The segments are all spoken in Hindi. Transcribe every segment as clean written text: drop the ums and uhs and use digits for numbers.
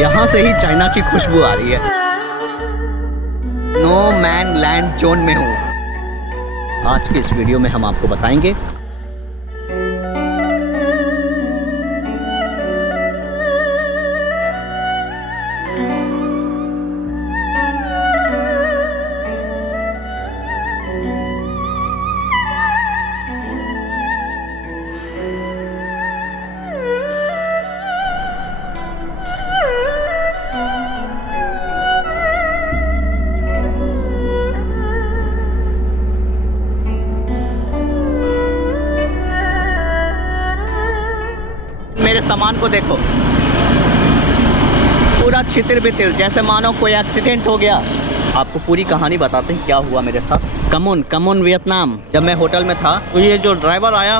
यहाँ से ही चाइना की खुशबू आ रही है। नो मैन लैंड जोन में हूँ। आज के इस वीडियो में हम आपको बताएंगे मेरे सामान को देखो, पूरा छितिर बितिर, जैसे मानो कोई एक्सीडेंट हो गया। आपको पूरी कहानी बताते हैं क्या हुआ मेरे साथ। Come on Vietnam. जब मैं होटल में था तो ये जो ड्राइवर आया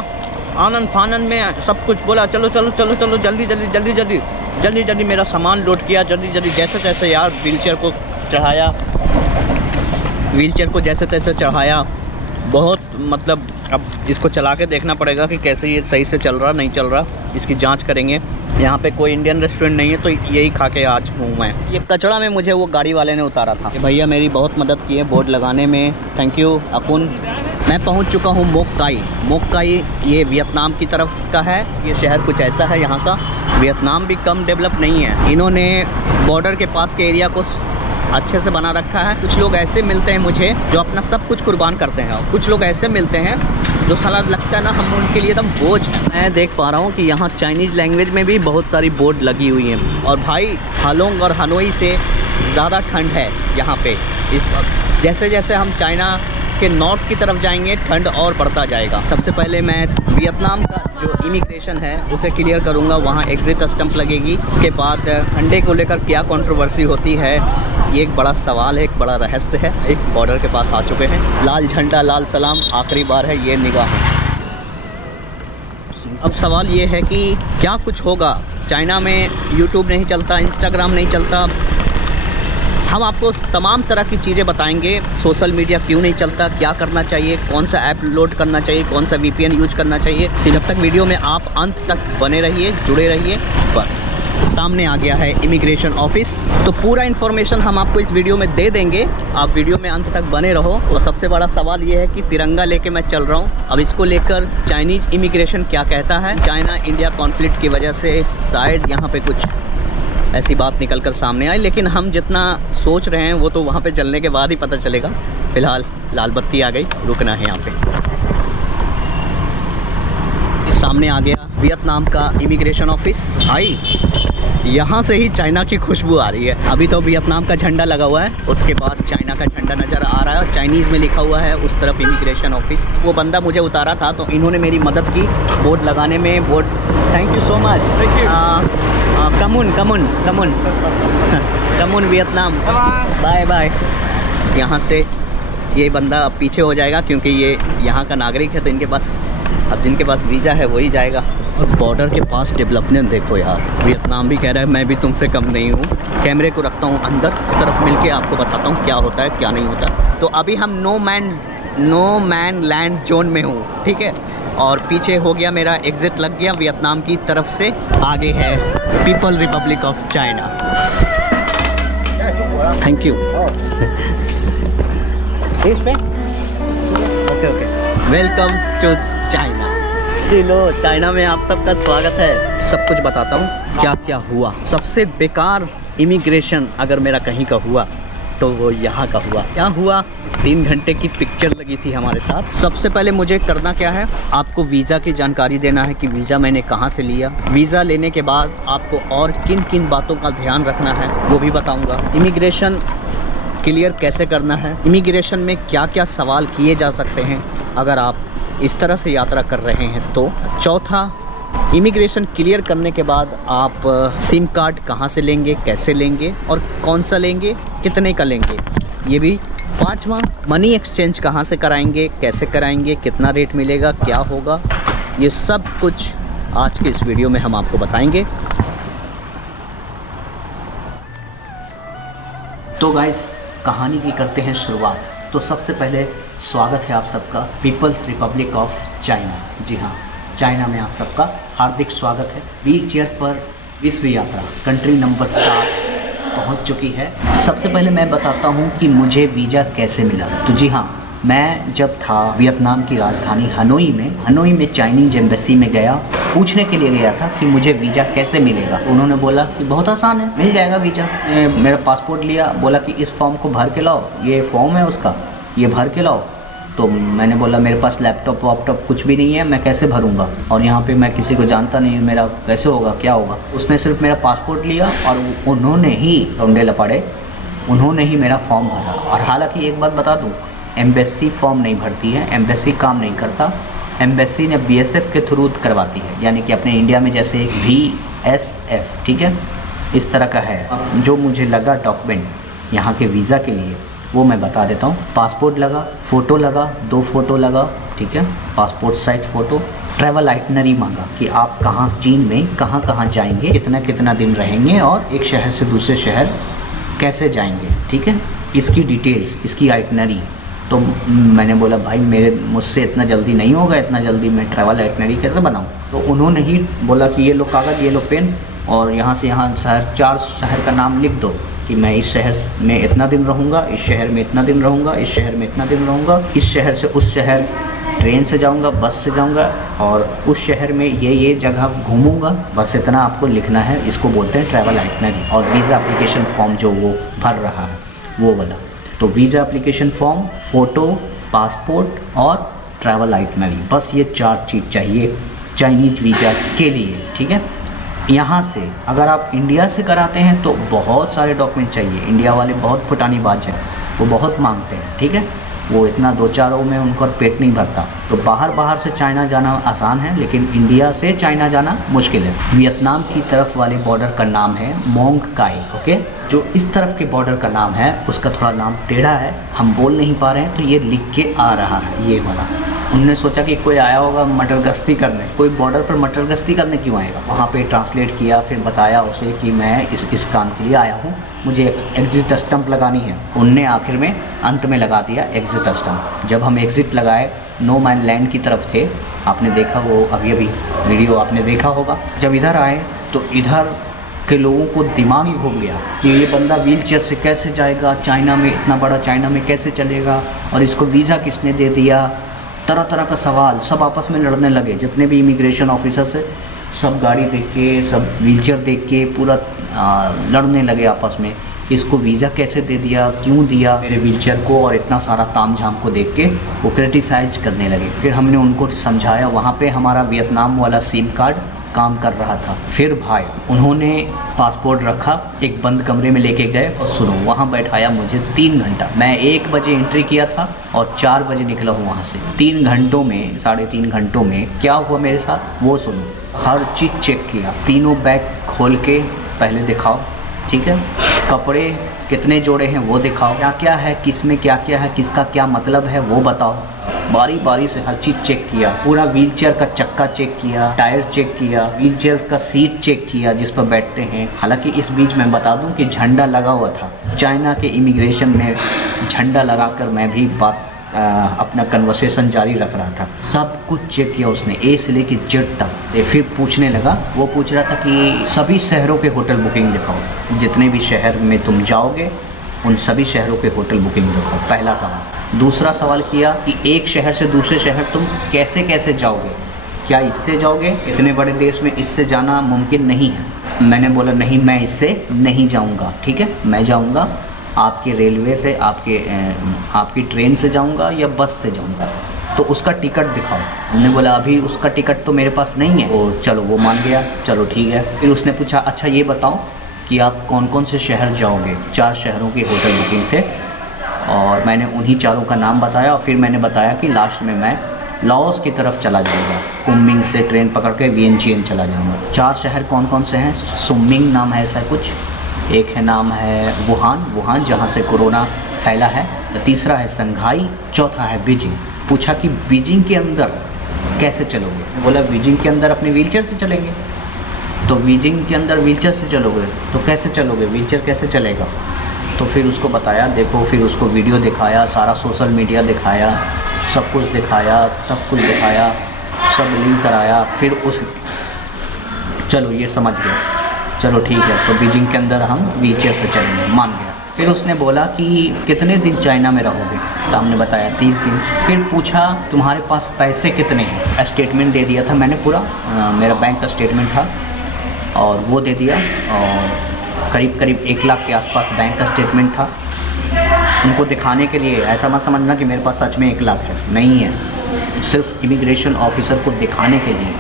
आनंद फानंद में सब कुछ बोला, चलो चलो चलो चलो जल्दी जल्दी जल्दी जल्दी जल्दी जल्दी मेरा सामान लोड किया, जल्दी जल्दी जैसे तैसे यार व्हीलचेयर को चढ़ाया, व्हीलचेयर को जैसे तैसे चढ़ाया। बहुत मतलब अब इसको चला के देखना पड़ेगा कि कैसे ये सही से चल रहा नहीं चल रहा, इसकी जांच करेंगे। यहाँ पे कोई इंडियन रेस्टोरेंट नहीं है तो यही खा के आज हूँ मैं। ये कचड़ा में मुझे वो गाड़ी वाले ने उतारा था। भैया मेरी बहुत मदद की है बोर्ड लगाने में, थैंक यू अपुन। मैं पहुँच चुका हूँ मोक काई। ये वियतनाम की तरफ का है। ये शहर कुछ ऐसा है यहाँ का। वियतनाम भी कम डेवलप नहीं है। इन्होंने बॉर्डर के पास के एरिया को अच्छे से बना रखा है। कुछ लोग ऐसे मिलते हैं मुझे जो अपना सब कुछ कुर्बान करते हैं, और कुछ लोग ऐसे मिलते हैं जो साला लगता है ना हम उनके लिए एकदम बोझ है। मैं देख पा रहा हूँ कि यहाँ चाइनीज़ लैंग्वेज में भी बहुत सारी बोर्ड लगी हुई हैं। और भाई हालोंग और हनोई से ज़्यादा ठंड है यहाँ पे इस वक्त। जैसे जैसे हम चाइना के नॉर्थ की तरफ जाएंगे ठंड और बढ़ता जाएगा। सबसे पहले मैं वियतनाम का जो इमिग्रेशन है उसे क्लियर करूँगा, वहाँ एग्जिट स्टंप लगेगी। उसके बाद ठंडे को लेकर क्या कंट्रोवर्सी होती है, ये एक बड़ा सवाल है, एक बड़ा रहस्य है। एक बॉर्डर के पास आ चुके हैं। लाल झंडा लाल सलाम, आखिरी बार है ये निगाह। अब सवाल ये है कि क्या कुछ होगा। चाइना में यूट्यूब नहीं चलता, इंस्टाग्राम नहीं चलता। हम आपको तमाम तरह की चीज़ें बताएंगे। सोशल मीडिया क्यों नहीं चलता, क्या करना चाहिए, कौन सा ऐप लोड करना चाहिए, कौन सा VPN यूज करना चाहिए। जब तक वीडियो में आप अंत तक बने रहिए, जुड़े रहिए। बस सामने आ गया है इमिग्रेशन ऑफिस, तो पूरा इन्फॉर्मेशन हम आपको इस वीडियो में दे देंगे। आप वीडियो में अंत तक बने रहो। और सबसे बड़ा सवाल ये है कि तिरंगा लेके मैं चल रहा हूँ। अब इसको लेकर चाइनीज इमिग्रेशन क्या कहता है। चाइना इंडिया कॉन्फ्लिक्ट की वजह से शायद यहाँ पे कुछ ऐसी बात निकल कर सामने आई, लेकिन हम जितना सोच रहे हैं वो तो वहाँ पे चलने के बाद ही पता चलेगा। फिलहाल लाल बत्ती आ गई, रुकना है यहाँ पे। इस सामने आ गया वियतनाम का इमिग्रेशन ऑफिस। आई यहाँ से ही चाइना की खुशबू आ रही है। अभी तो वियतनाम का झंडा लगा हुआ है, उसके बाद चाइना का झंडा नज़र आ रहा है और चाइनीज़ में लिखा हुआ है उस तरफ इमिग्रेशन ऑफिस। वो बंदा मुझे उतारा था तो इन्होंने मेरी मदद की बोर्ड लगाने में। Board thank you so much. Come on Vietnam, bye bye. यहाँ से ये बंदा अब पीछे हो जाएगा क्योंकि ये यहाँ का नागरिक है, तो इनके पास अब जिनके पास वीज़ा है वही जाएगा। और बॉर्डर के पास डेवलपमेंट देखो यार। वियतनाम भी कह रहा है मैं भी तुमसे कम नहीं हूँ। कैमरे को रखता हूँ अंदर, इस तरफ मिलके आपको बताता हूँ क्या होता है क्या नहीं होता। तो अभी हम नो मैन लैंड जोन में हूँ, ठीक है। और पीछे हो गया मेरा एग्जिट लग गया वियतनाम की तरफ से। आगे है people republic of China. Thank you. Okay welcome to China. चलो चाइना में आप सबका स्वागत है। सब कुछ बताता हूँ क्या क्या हुआ। सबसे बेकार इमिग्रेशन अगर मेरा कहीं का हुआ तो वो यहाँ का हुआ। क्या हुआ, 3 घंटे की पिक्चर लगी थी हमारे साथ। सबसे पहले मुझे करना क्या है, आपको वीज़ा की जानकारी देना है कि वीज़ा मैंने कहाँ से लिया। वीज़ा लेने के बाद आपको और किन किन बातों का ध्यान रखना है वो भी बताऊँगा। इमिग्रेशन क्लियर कैसे करना है, इमिग्रेशन में क्या क्या सवाल किए जा सकते हैं अगर आप इस तरह से यात्रा कर रहे हैं तो। चौथा, इमिग्रेशन क्लियर करने के बाद आप सिम कार्ड कहाँ से लेंगे, कैसे लेंगे और कौन सा लेंगे, कितने का लेंगे, ये भी। पाँचवा, मनी एक्सचेंज कहाँ से कराएंगे, कैसे कराएंगे, कितना रेट मिलेगा, क्या होगा, ये सब कुछ आज के इस वीडियो में हम आपको बताएंगे। तो गाइस कहानी की करते हैं शुरुआत। तो सबसे पहले स्वागत है आप सबका पीपल्स रिपब्लिक ऑफ चाइना। जी हाँ, चाइना में आप सबका हार्दिक स्वागत है। व्हील चेयर पर विश्व यात्रा कंट्री नंबर 7 पहुंच चुकी है। सबसे पहले मैं बताता हूं कि मुझे वीज़ा कैसे मिला। तो जी हाँ, मैं जब था वियतनाम की राजधानी हनोई में चाइनीज एम्बेसी में गया, पूछने के लिए गया था कि मुझे वीज़ा कैसे मिलेगा। उन्होंने बोला कि बहुत आसान है, मिल जाएगा वीज़ा। मेरा पासपोर्ट लिया, बोला कि इस फॉर्म को भर के लाओ, ये फॉर्म है उसका, ये भर के लाओ। तो मैंने बोला मेरे पास लैपटॉप वैपटॉप कुछ भी नहीं है, मैं कैसे भरूंगा, और यहाँ पे मैं किसी को जानता नहीं, मेरा कैसे होगा, क्या होगा। उसने सिर्फ मेरा पासपोर्ट लिया और उन्होंने ही लौंडे लपाड़े, उन्होंने ही मेरा फॉर्म भरा। और हालांकि एक बात बता दूँ, एम्बेसी फॉर्म नहीं भरती है, एम्बेसी काम नहीं करता। एम्बेसी ने BSF के थ्रू करवाती है, यानी कि अपने इंडिया में जैसे VSF, ठीक है, इस तरह का है। जो मुझे लगा डॉक्यूमेंट यहाँ के वीज़ा के लिए वो मैं बता देता हूँ। पासपोर्ट लगा, फ़ोटो लगा, 2 फ़ोटो लगा, ठीक है, passport size photo. Travel itinerary मांगा कि आप कहाँ चीन में कहाँ कहाँ जाएंगे, कितना कितना दिन रहेंगे और एक शहर से दूसरे शहर कैसे जाएंगे, ठीक है, इसकी डिटेल्स, इसकी आइटनरी। तो मैंने बोला भाई मुझसे इतना जल्दी नहीं होगा, इतना जल्दी मैं ट्रैवल आइटनरी कैसे बनाऊँ। तो उन्होंने ही बोला कि ये लो कागज़, ये लो पेन, और यहाँ से यहाँ 4 शहर का नाम लिख दो कि मैं इस शहर में इतना दिन रहूँगा, इस शहर में इतना दिन रहूँगा, इस शहर में इतना दिन रहूँगा, इस शहर से उस शहर ट्रेन से जाऊँगा, बस से जाऊँगा, और उस शहर में ये जगह घूमूँगा। बस इतना आपको लिखना है। इसको बोलते हैं ट्रैवल आइटनरी। और वीज़ा एप्लीकेशन फॉर्म जो वो भर रहा है वो वाला। तो visa application form, photo, passport और ट्रैवल आइटनरी, बस ये 4 चीज़ चाहिए चाइनीज़ वीज़ा के लिए, ठीक है। यहाँ से अगर आप इंडिया से कराते हैं तो बहुत सारे डॉक्यूमेंट चाहिए। इंडिया वाले बहुत फुटानीबाज हैं, वो बहुत मांगते हैं, ठीक है, वो इतना 2-4 में उनका पेट नहीं भरता। तो बाहर से चाइना जाना आसान है, लेकिन इंडिया से चाइना जाना मुश्किल है। वियतनाम की तरफ वाले बॉर्डर का नाम है मोंग काई, ओके। जो इस तरफ के बॉर्डर का नाम है उसका थोड़ा नाम टेढ़ा है, हम बोल नहीं पा रहे हैं, तो ये लिख के आ रहा है, ये वाला। उनने सोचा कि कोई आया होगा मटर गश्ती करने, कोई बॉर्डर पर मटर गश्ती करने क्यों आएगा। वहाँ पे ट्रांसलेट किया, फिर बताया उसे कि मैं इस काम के लिए आया हूँ, मुझे एग्ज़िट स्टंप लगानी है। उनने आखिर में अंत में लगा दिया एग्ज़िट स्टंप। जब हम एग्ज़िट लगाए, नो मैन लैंड की तरफ थे, आपने देखा वो अभी वीडियो आपने देखा होगा। जब इधर आए तो इधर के लोगों को दिमाग ही घूम गया कि ये बंदा व्हील चेयर से कैसे जाएगा चाइना में, इतना बड़ा चाइना में कैसे चलेगा, और इसको वीज़ा किसने दे दिया। तरह तरह का सवाल, सब आपस में लड़ने लगे। जितने भी इमिग्रेशन ऑफिसर से सब गाड़ी देख के, सब व्हीलचेयर देख के पूरा लड़ने लगे आपस में कि इसको वीज़ा कैसे दे दिया, क्यों दिया मेरे व्हीलचेयर को, और इतना सारा तामझाम को देख के वो क्रिटिसाइज करने लगे। फिर हमने उनको समझाया, वहाँ पे हमारा वियतनाम वाला सिम कार्ड काम कर रहा था। फिर भाई उन्होंने पासपोर्ट रखा, एक बंद कमरे में लेके गए और सुनो, वहाँ बैठाया मुझे 3 घंटा। मैं 1 बजे एंट्री किया था और 4 बजे निकला हूँ वहाँ से। 3 घंटों में, 3.5 घंटों में क्या हुआ मेरे साथ वो सुनो। हर चीज़ चेक किया, तीनों बैग खोल के पहले दिखाओ, ठीक है, कपड़े कितने जोड़े हैं वो दिखाओ, क्या क्या है, किस में क्या क्या है, किसका क्या मतलब है वो बताओ। बारी बारी से हर चीज़ चेक किया, पूरा व्हीलचेयर का चक्का चेक किया, टायर चेक किया, व्हीलचेयर का सीट चेक किया जिस पर बैठते हैं। हालांकि इस बीच मैं बता दूं कि झंडा लगा हुआ था, चाइना के इमिग्रेशन में झंडा लगाकर मैं भी अपना कन्वर्सेशन जारी रख रहा था। सब कुछ चेक किया उसने, ए से लेके जेड तक। फिर पूछने लगा, वो पूछ रहा था कि सभी शहरों के होटल बुकिंग दिखाओ, जितने भी शहर में तुम जाओगे उन सभी शहरों के होटल बुकिंग दिखाओ, पहला सवाल। दूसरा सवाल किया कि एक शहर से दूसरे शहर तुम कैसे कैसे जाओगे, क्या इससे जाओगे, इतने बड़े देश में इससे जाना मुमकिन नहीं है। मैंने बोला नहीं, मैं इससे नहीं जाऊंगा, ठीक है, मैं जाऊंगा आपके रेलवे से, आपकी ट्रेन से जाऊंगा या बस से जाऊंगा, तो उसका टिकट दिखाओ। हमने बोला अभी उसका टिकट तो मेरे पास नहीं है। तो चलो वो मान गया, चलो ठीक है। फिर उसने पूछा अच्छा ये बताओ कि आप कौन कौन से शहर जाओगे। 4 शहरों की होटल बुकिंग थे और मैंने उन्हीं 4 का नाम बताया। और फिर मैंने बताया कि लास्ट में मैं लाओस की तरफ चला जाऊँगा, कुमिंग से ट्रेन पकड़ के वियनचियन चला जाऊँगा। 4 शहर कौन कौन से हैं, सुमिंग नाम है ऐसा कुछ, एक है नाम है वुहान जहाँ से कोरोना फैला है, तीसरा है संघाई, चौथा है बीजिंग। पूछा कि बीजिंग के अंदर कैसे चलोगे, बोला बीजिंग के अंदर अपने व्हीलचेयर से चलेंगे। तो बीजिंग के अंदर व्हीलचेयर से चलोगे तो कैसे चलोगे, व्हीलचेयर कैसे चलेगा। तो फिर उसको बताया, देखो, फिर उसको वीडियो दिखाया, सारा सोशल मीडिया दिखाया, सब कुछ दिखाया, सब लिंक कराया। फिर चलो ये समझ गया। चलो ठीक है, तो बीजिंग के अंदर हम व्हीचेयर से चलेंगे, मान गया। फिर उसने बोला कि कितने दिन चाइना में रहोगे, तो हमने बताया 30 दिन। फिर पूछा तुम्हारे पास पैसे कितने हैं, स्टेटमेंट दे दिया था मैंने पूरा, मेरा बैंक का स्टेटमेंट था और वो दे दिया, और करीब करीब 1 लाख के आसपास बैंक का स्टेटमेंट था। उनको दिखाने के लिए, ऐसा मत समझना कि मेरे पास सच में 1 लाख है, नहीं है, सिर्फ इमिग्रेशन ऑफिसर को दिखाने के लिए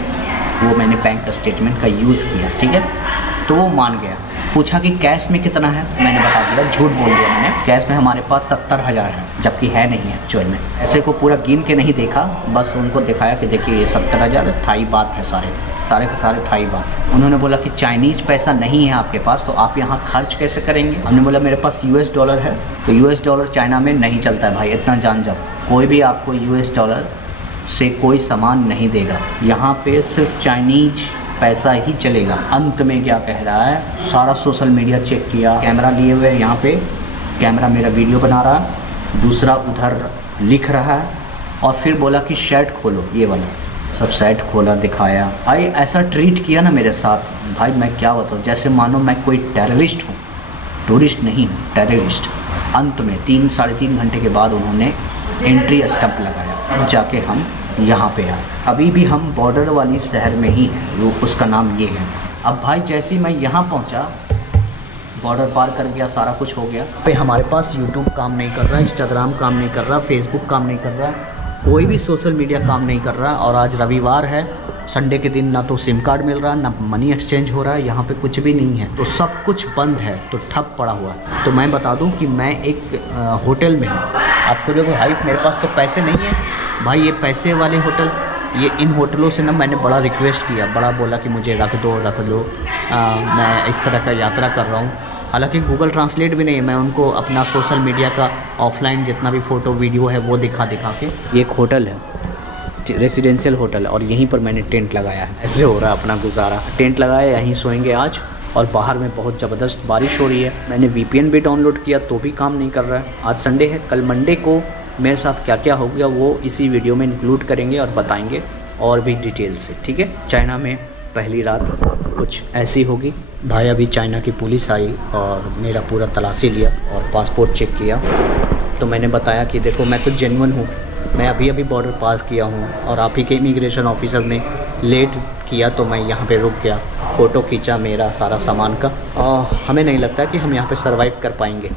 वो मैंने बैंक का स्टेटमेंट का यूज़ किया, ठीक है। तो वो मान गया। पूछा कि कैश में कितना है, मैंने बता दिया, झूठ बोल दिया मैंने, कैश में हमारे पास 70,000 है, जबकि है नहीं है एक्चुअल में। ऐसे को पूरा गिन के नहीं देखा, बस उनको दिखाया कि देखिए ये 70,000 थाई बात है, सारे के सारे थाई बात। उन्होंने बोला कि चाइनीज़ पैसा नहीं है आपके पास, तो आप यहाँ खर्च कैसे करेंगे। हमने बोला मेरे पास US डॉलर है, तो US डॉलर चाइना में नहीं चलता है भाई, इतना जान जाओ। कोई भी आपको US डॉलर से कोई सामान नहीं देगा, यहाँ पे सिर्फ चाइनीज पैसा ही चलेगा। अंत में क्या कह रहा है, सारा सोशल मीडिया चेक किया, कैमरा लिए हुए यहाँ पे, कैमरा मेरा वीडियो बना रहा, दूसरा उधर लिख रहा है, और फिर बोला कि शर्ट खोलो, ये वाला सब शर्ट खोला, दिखाया। भाई ऐसा ट्रीट किया ना मेरे साथ, भाई मैं क्या बताऊँ, जैसे मानो मैं कोई टेररिस्ट हूँ, टूरिस्ट नहीं हूँ, टेररिस्ट। अंत में 3 साढ़े 3 घंटे के बाद उन्होंने एंट्री स्टंप लगाया, जाके हम यहाँ पे आए। अभी भी हम बॉर्डर वाली शहर में ही हैं, वो उसका नाम ये है। अब भाई जैसे ही मैं यहाँ पहुँचा, बॉर्डर पार कर गया, सारा कुछ हो गया। पे हमारे पास यूट्यूब काम नहीं कर रहा, इंस्टाग्राम काम नहीं कर रहा, फेसबुक काम नहीं कर रहा, कोई भी सोशल मीडिया काम नहीं कर रहा। और आज रविवार है, संडे के दिन ना तो सिम कार्ड मिल रहा, ना मनी एक्सचेंज हो रहा है, यहाँ पे कुछ भी नहीं है, तो सब कुछ बंद है, तो ठप पड़ा हुआ है। तो मैं बता दूँ कि मैं एक होटल में हूँ। आपको देखो भाई मेरे पास तो पैसे नहीं है भाई, ये पैसे वाले होटल, ये इन होटलों से ना मैंने बड़ा रिक्वेस्ट किया, बड़ा बोला कि मुझे रख दो, मैं इस तरह का यात्रा कर रहा हूँ। हालांकि गूगल ट्रांसलेट भी नहीं है, मैं उनको अपना सोशल मीडिया का ऑफलाइन जितना भी फ़ोटो वीडियो है वो दिखा के। ये एक होटल है, रेसिडेंशियल होटल, और यहीं पर मैंने टेंट लगाया है। ऐसे हो रहा है अपना गुजारा, टेंट लगाया, यहीं सोएंगे आज। और बाहर में बहुत ज़बरदस्त बारिश हो रही है। मैंने VPN भी डाउनलोड किया तो भी काम नहीं कर रहा है। आज संडे है, कल मंडे को मेरे साथ क्या क्या हो गया वो इसी वीडियो में इंक्लूड करेंगे और बताएंगे और भी डिटेल से, ठीक है। चाइना में पहली रात कुछ ऐसी होगी। भाई अभी चाइना की पुलिस आई और मेरा पूरा तलाशी लिया और पासपोर्ट चेक किया, तो मैंने बताया कि देखो मैं तो जेन्युइन हूँ, मैं अभी बॉर्डर पास किया हूँ और आप ही के इमिग्रेशन ऑफिसर ने लेट किया तो मैं यहाँ पे रुक गया, फ़ोटो खींचा मेरा सारा सामान का। हमें नहीं लगता कि हम यहाँ पे सरवाइव कर पाएंगे।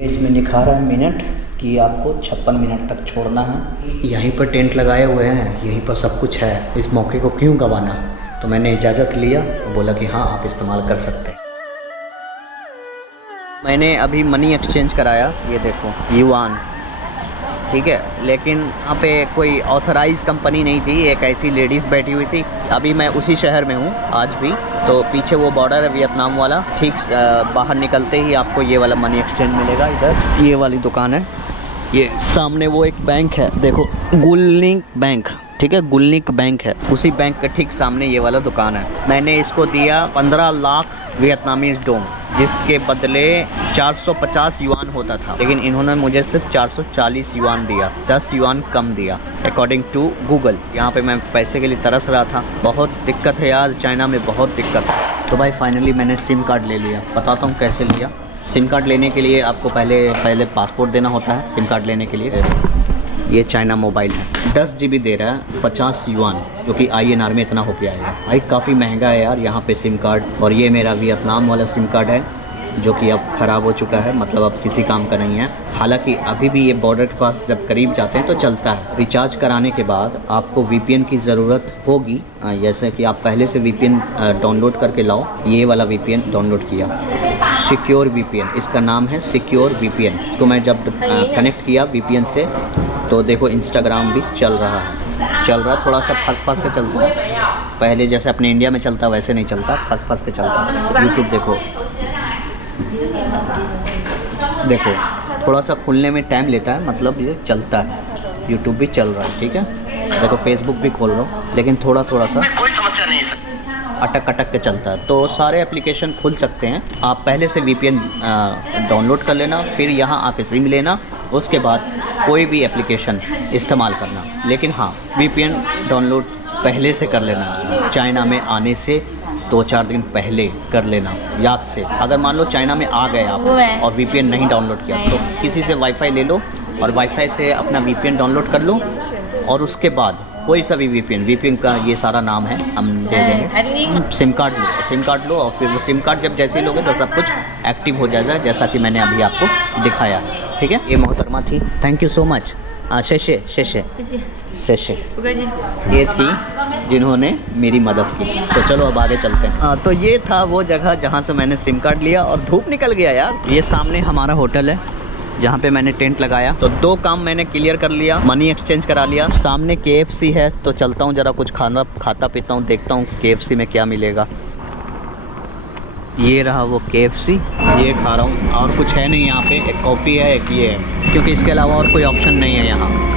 इसमें लिखा रहा है मिनट कि आपको 56 मिनट तक छोड़ना है। यहीं पर टेंट लगाए हुए हैं, यहीं पर सब कुछ है, इस मौके को क्यों गंवाना। तो मैंने इजाज़त लिया और बोला कि हाँ आप इस्तेमाल कर सकते हैं। मैंने अभी मनी एक्सचेंज कराया, ये देखो युआन, ठीक है, लेकिन यहाँ पे कोई ऑथराइज कंपनी नहीं थी, एक ऐसी लेडीज़ बैठी हुई थी। अभी मैं उसी शहर में हूँ आज भी, तो पीछे वो बॉर्डर है वियतनाम वाला, ठीक बाहर निकलते ही आपको ये वाला मनी एक्सचेंज मिलेगा। इधर ये वाली दुकान है, ये सामने वो एक बैंक है, देखो गुलनिक बैंक, ठीक है, गुलनिक बैंक है, उसी बैंक के ठीक सामने ये वाला दुकान है। मैंने इसको दिया 15 लाख वियतनामीज डोंग, जिसके बदले 450 युआन होता था, लेकिन इन्होंने मुझे सिर्फ 440 युआन दिया, 10 युआन कम दिया अकॉर्डिंग टू गूगल। यहाँ पे मैं पैसे के लिए तरस रहा था, बहुत दिक्कत है यार, चाइना में बहुत दिक्कत है। तो भाई फाइनली मैंने सिम कार्ड ले लिया, बताता हूँ कैसे लिया। सिम कार्ड लेने के लिए आपको पहले पासपोर्ट देना होता है सिम कार्ड लेने के लिए। ये चाइना मोबाइल है, 10 GB दे रहा है, 50 युआन, जो कि INR में इतना हो के आएगा। भाई काफ़ी महंगा है यार यहाँ पे सिम कार्ड। और ये मेरा वियतनाम वाला सिम कार्ड है, जो कि अब ख़राब हो चुका है, मतलब अब किसी काम का नहीं है। हालांकि अभी भी ये बॉर्डर के पास जब करीब जाते हैं तो चलता है। रिचार्ज कराने के बाद आपको VPN की ज़रूरत होगी, जैसे कि आप पहले से VPN डाउनलोड करके लाओ। ये वाला VPN डाउनलोड किया, सिक्योर VPN, इसका नाम है सिक्योर VPN। तो मैं जब कनेक्ट किया VPN से, तो देखो इंस्टाग्राम भी चल रहा है, थोड़ा सा फंस के चलता है, पहले जैसे अपने इंडिया में चलता वैसे नहीं चलता, फंस के चलता है। यूट्यूब देखो थोड़ा सा खुलने में टाइम लेता है, मतलब ये चलता है, यूट्यूब भी चल रहा है, ठीक है। देखो फेसबुक भी खोल रहा हूँ लेकिन थोड़ा थोड़ा सा कोई समस्या नहीं सर, अटक अटक के चलता है। तो सारे एप्लीकेशन खुल सकते हैं। आप पहले से VPN डाउनलोड कर लेना, फिर यहाँ आके सिम लेना, उसके बाद कोई भी एप्लीकेशन इस्तेमाल करना। लेकिन हाँ, VPN डाउनलोड पहले से कर लेना, चाइना में आने से 2-4 दिन पहले कर लेना याद से। अगर मान लो चाइना में आ गए आप और VPN नहीं डाउनलोड किया तो किसी से वाईफाई ले लो और वाईफाई से अपना VPN डाउनलोड कर लो, और उसके बाद कोई सा भी VPN का ये सारा नाम है, हम दे देंगे। सिम कार्ड लो और फिर वो सिम कार्ड जब जैसे ही लोगे तो सब कुछ एक्टिव हो जाएगा, जैसा कि मैंने अभी आपको दिखाया। ठीक है, ये मोहतरमा थी, थैंक यू सो मच। शेषे ये थी जिन्होंने मेरी मदद की। तो चलो अब आगे चलते हैं। तो ये था वो जगह जहाँ से मैंने सिम कार्ड लिया और धूप निकल गया यार। ये सामने हमारा होटल है जहाँ पे मैंने टेंट लगाया। तो 2 काम मैंने क्लियर कर लिया, मनी एक्सचेंज करा लिया। सामने KFC है, तो चलता हूँ जरा कुछ खाता पीता हूँ, देखता हूँ KFC में क्या मिलेगा। ये रहा वो KFC, ये खा रहा हूँ और कुछ है नहीं यहाँ पे। एक कॉफ़ी है, एक ये है, क्योंकि इसके अलावा और कोई ऑप्शन नहीं है यहाँ।